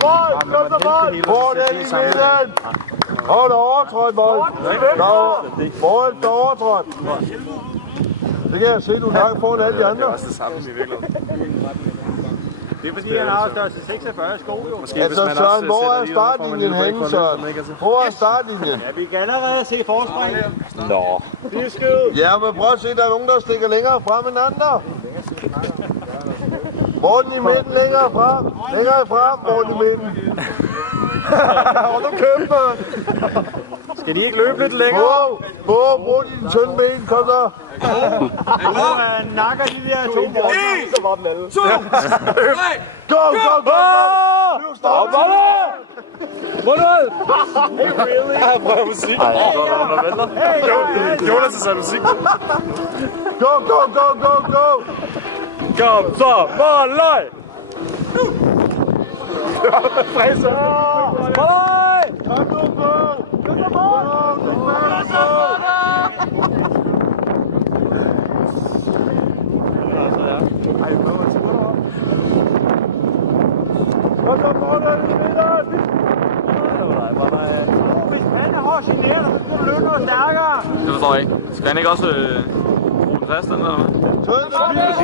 Bold, kom så bold! Bold er i midten! Hold overtrådt, bold! Bold, der overtrådt! Det kan jeg se, du langt foran alle de andre. Det er også det samme i virkeligheden. Det er fordi, han har størrelse 46 sko, jo. Altså Søren, hvor er startlinjen henne, Søren? Hvor er startlinjen? Ja, vi kan allerede se forspring. Nå. Ja, men prøv at se, der er nogen, der stikker længere frem end andre. Morten i midten længere frem. Længere frem, Morten i midten. Og du kæmper. Skal de ikke løbe lidt længere? Brug dine tynde ben, kom så. Nakker de der to mål. Så var den alle. 2, 3. Go! Nu stopper det! Måned! Jeg prøver musik. Jonas har sat musik. Go! Kom så, måløj! Fræser! Måløj! Kom nu, go! Hvis han er hårdt generet, så skal du løbe noget stærkere. Det forstår jeg ikke. Skal han ikke også bruge den fast, eller hvad?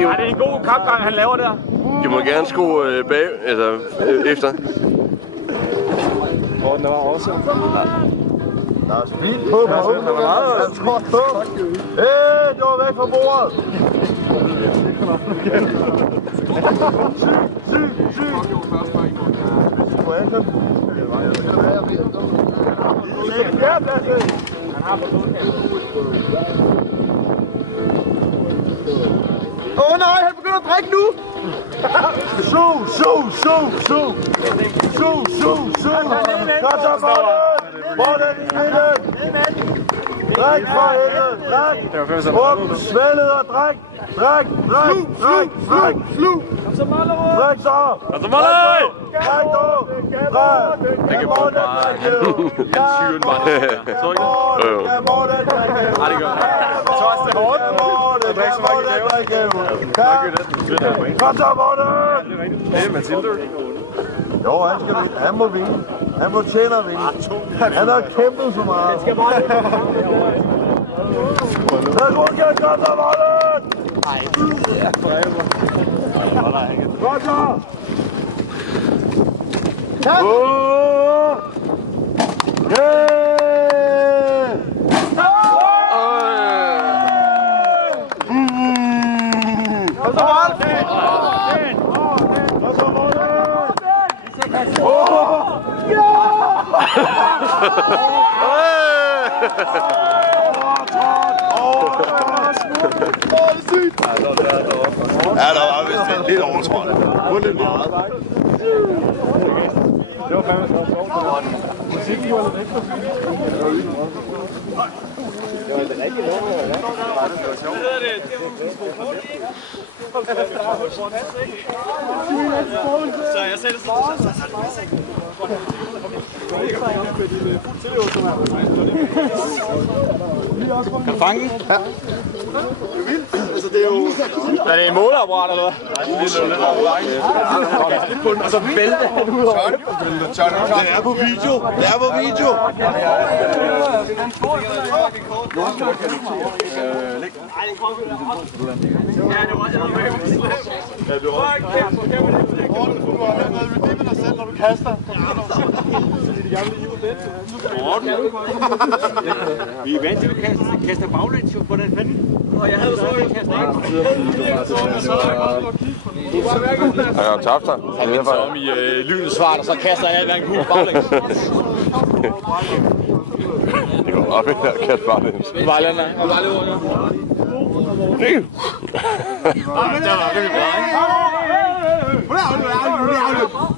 Er det en god kampgang, han laver der? De må gerne skrue bag, altså efter. Den var også. Der er speed på. Han skråt på. Det var væk fra bordet. Syg. Åh nej, han begynder at drikke nu! Su! Kom så, Morten i midten! Drik for helvede! Drik! Åbn svældet og drik! Drik! Kom så, Mallerud! Drik så! Kom så, måløj! Drik nu! Drik! Det kan bruge bare han syren bare det. Så ikke det? Kan Morten drikke? Nej, det gør han. Jeg tror også, det er hårdt. Kom så, Morten! Det er Mathilde. Jo, han må vinde. Han må tjene at vinde. Han har kæmpet så meget. Lad os rukke, kom så, Morten! Ej, det er forever. Godt så! Tak! Kom så, Morten! Ja, der var vist en lidt overtrådt. Kun lidt meget. Det var fandme sjovt. Musikken var lidt ekstra fint. Det var det rigtige nummer, ja. Det var sjovt. Så jeg sagde det sådan. Kan du fange den? Ja. Det er vildt. Altså, det er jo... Er det en måleapparat, eller hvad? Og så vælter han ud over. Det er på video. Det er på video. Når du kaster. Vi er vant til at kaste baglæns på den fanden. Og jeg havde så ikke kastet ind. Han har tabt sig. Han vendte sig om i lynets fart, og så kaster han alt, hvad han kunne baglæns. Det går op i her kaste baglæns. Vejlander.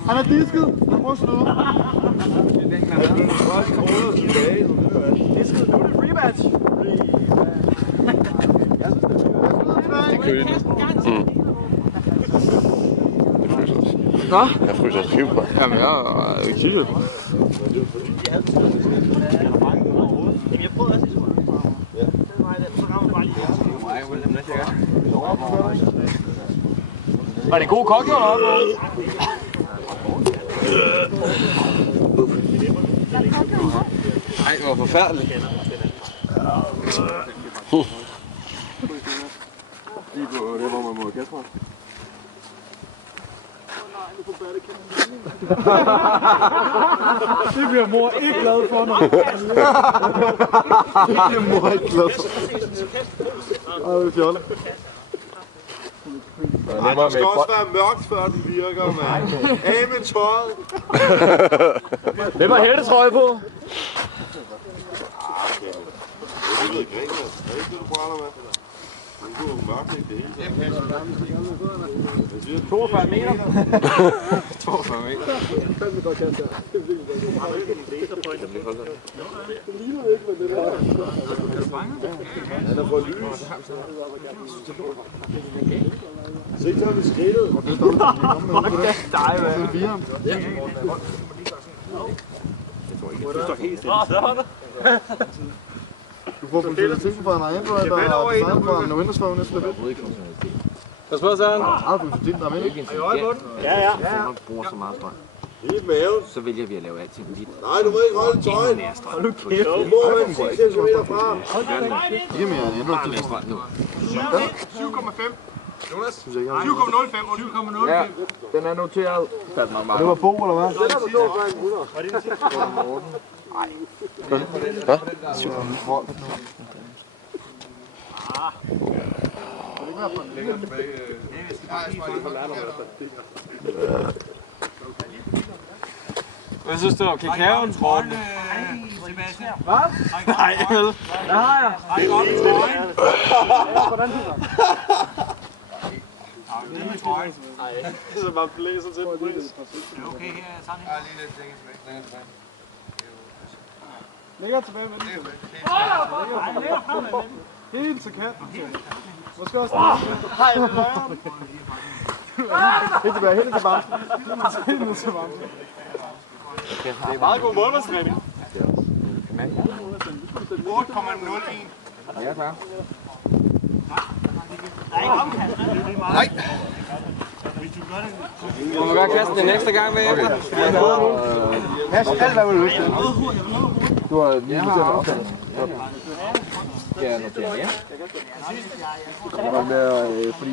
Han er disket. Han må slutte. Disket, nu er det rematch. Det kører nu. Det fryser også. Nå? Jeg fryser også helt på. Jamen, jeg er ikke tydeligt. Jeg prøvede også i skolen. Ja. Så rammer bare lige her. Var det god kok, eller hvad? Nej, det var forfærdeligt. Lige på det, hvor man må Kasper. Det bliver mor ikke glad for, når Det bliver mor ikke glad for. Det er fjollet. Ej, det skal også være mørkt, før den virker, mand. Af med tøjet. Hvem har hættetrøje på? Det er ikke Grækenland. Det er ikke det, du brænder med. Det er jo mørkt, ikke det hele. 42 meter. 42 meter. Han er for lys. Se, så har vi skridtet. dig, mand. Du får funktionaliteten fra en egen, der er designet fra en Windows-phone næste lidt. Hvad spørger Søren? Funktionaliteten, der er med. Ja. bruger så meget strøm, Helt maven. så vælger vi at lave alting lidt Nej, du må ikke holde tøjen. mere strøm. Du må have 10 cm fra. Ikke mere end endnu mere strøm nu. 7,5. Jonas? 7,05. Ja, den er noteret. Det var Bo, eller hvad? Hvad synes du om kakaoen? Hvad? Nej, vel? Der har jeg. Ræk op i trøjen. Hvordan det er? Det med trøjen. Så bare blæser til den pris. Det er okay her, sådan her. Længere tilbage med den. Nej, længere frem med den. Helt til kanten. Måske også Hej, det er løgn. Helt tilbage, helt til bamsen. helt til varmt. Det er meget god målmandstræning. 8,01. Ja, tak. Nej. Må man godt kaste den næste gang bagefter? Pas alt, hvad du lyst til. Du har lige til at optage. Skal jeg notere, ja? Det var fordi